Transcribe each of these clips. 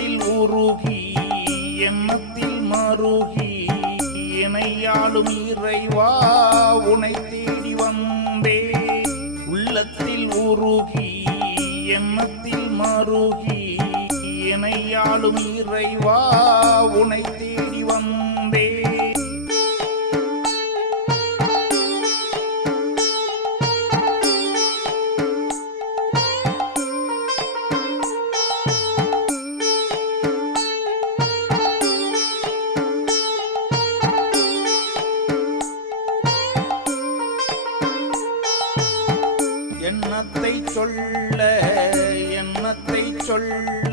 உள்ளத்தில் உருகி எண்ணத்தில் மருகி இணையாளும் இறைவா உனை தேடி வந்தே. உள்ளத்தில் உருகி எண்ணத்தில் மருகி இணையாளும் இறைவா உனை தேடி வந்தே. என்னத்தை சொல்ல என்னத்தை சொல்ல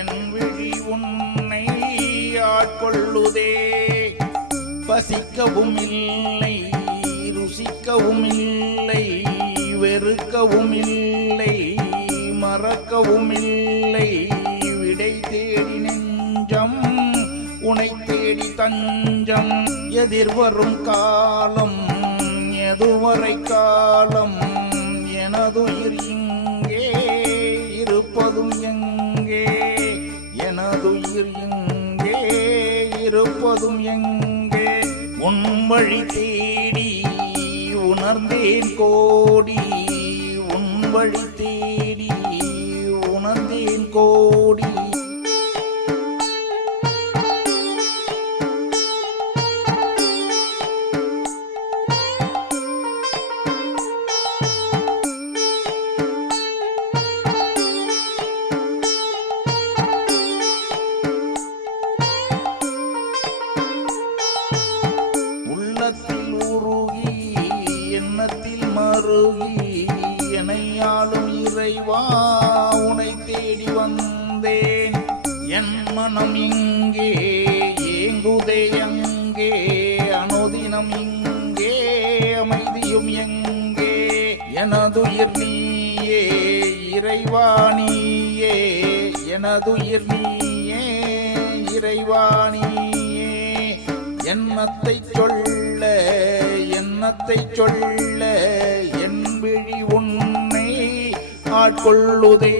என் விழி உன்னை ஆட்கொள்ளுதே. பசிக்கவும் இல்லை ருசிக்கவும் இல்லை வெறுக்கவும் இல்லை மறக்கவும் இல்லை. விடை தேடி நெஞ்சம் உனை தேடி தஞ்சம் எதிர்வரும் காலம் எதுவரை காலம் எனதுயிர் இங்கே இருப்பதும் எங்கே? எனதுயிர் இங்கே இருப்பதும் எங்கே? உன் வழி தேடி உணர்ந்தேன் கோடி உன் வழி தேடி அருகி மருகி எனையாளும் இறைவா உனை தேடி வந்தேன். என் மனம் இங்கே ஏங்குதே அங்கே அனுதினம் இங்கே அமைதியும் எங்கே. எனதுயிர் நீயே இறைவா நீயே எனதுயிர் நீயே இறைவா நீயே. எண்ணத்தை சொல்ல என்னத்தை சொல்ல என் விழி உன்னை ஆட்கொள்ளுதே.